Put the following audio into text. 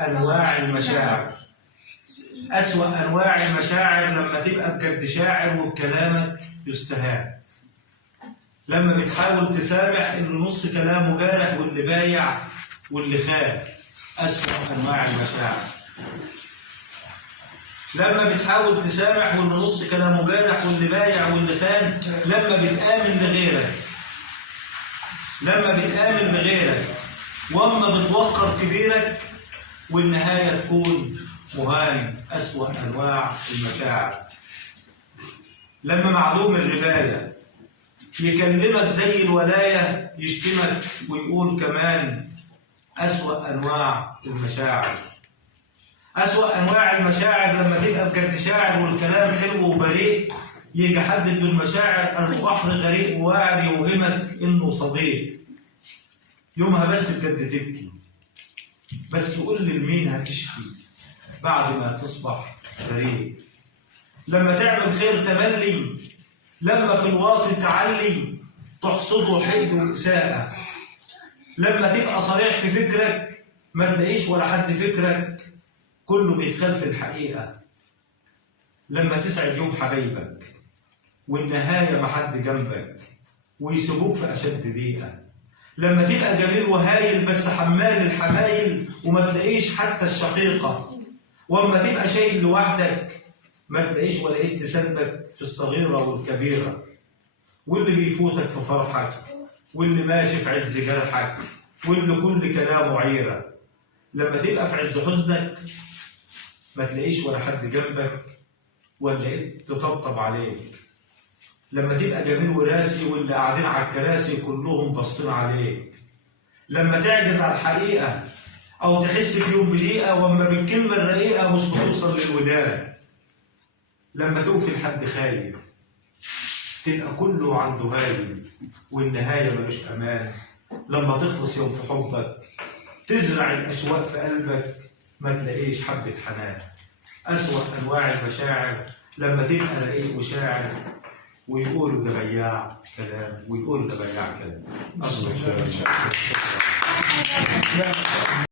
أنواع المشاعر. أسوأ أنواع المشاعر لما تبقى بجد شاعر وبكلامك يستهان. لما بتحاول تسامح اللي نص كلامه جارح واللي بايع واللي خان. أسوأ أنواع المشاعر. لما بتحاول تسامح واللي نص كلامه جارح واللي بايع واللي خان. لما بتآمن لغيرك. لما بتآمن لغيرك واما بتوقر كبيرك والنهاية تكون مهان. أسوأ أنواع المشاعر. لما معدوم الرباية يكلمك زي الولاية يشتمك ويقول كمان. أسوأ أنواع المشاعر. أسوأ أنواع المشاعر لما تبقى بجد شاعر والكلام حلو وبريء يجي حد بالمشاعر البحر غريق وواعد يوهمك إنه صديق. يومها بس بجد تبكي. بس يقول لي لمين هتشكي بعد ما تصبح بريء. لما تعمل خير تملي. لما في الواطي تعلي تحصده حقد وإساءة. لما تبقى صريح في فكرك ما تلاقيش ولا حد فكرك كله بيخالف الحقيقة. لما تسعد يوم حبايبك والنهاية ما حد جنبك ويسيبوك في أشد ضيقة. لما تبقى جميل وهايل بس حمال الحمايل وما تلاقيش حتى الشقيقة. واما تبقى شايل لوحدك ما تلاقيش ولا ايه تسندك في الصغيرة والكبيرة. واللي بيفوتك في فرحك واللي ماشي في عز جرحك واللي كل كلامه عيرة. لما تبقى في عز حزنك ما تلاقيش ولا حد جنبك ولا ايه تطبطب عليك. لما تبقى جميل وراسي واللي قاعدين على الكراسي كلهم باصين عليك. لما تعجز على الحقيقة أو تحس في يوم بضيقة وأما بالكلمة الرقيقة مش بتوصل للودان. لما توفي لحد خايف تبقى كله عنده هايل والنهاية ملوش أمان. لما تخلص يوم في حبك تزرع الأشواق في قلبك ما تلاقيش حبة حنان. أسوأ أنواع المشاعر لما تبقى رقيق وشاعر ويقولوا ده بياع كلام ويقولوا ده بياع كلام.